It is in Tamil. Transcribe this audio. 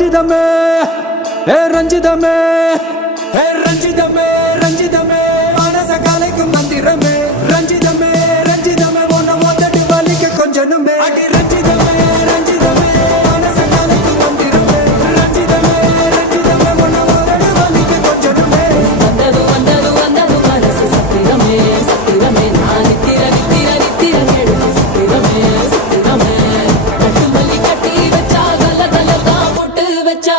ரஞ்சிதமே ரஞ்சிதமே ரஞ்சிதமே ரஞ்சிதமே மனச கலைக்கும் மந்திரமே ரஞ்சிதமே ரஞ்சிதமே உன்னை மொத்தடி வலிக்க கொஞ்சனுமே அடி ரஞ்சிதமே ரஞ்சிதமே மனச கலைக்கும் மந்திரமே ரஞ்சிதமே ரஞ்சிதமே உன்னை மொத்தடி வலிக்க கொஞ்சனுமே வந்தது வந்தது வந்தது மனசு சத்திரமே சத்திரமே நான் நித்திர நித்திர நித்திர கேடு சத்திரமே சத்திரமே கட்டு மல்லி கட்டி வச்சா கல கல தான் போட்டு வச்சா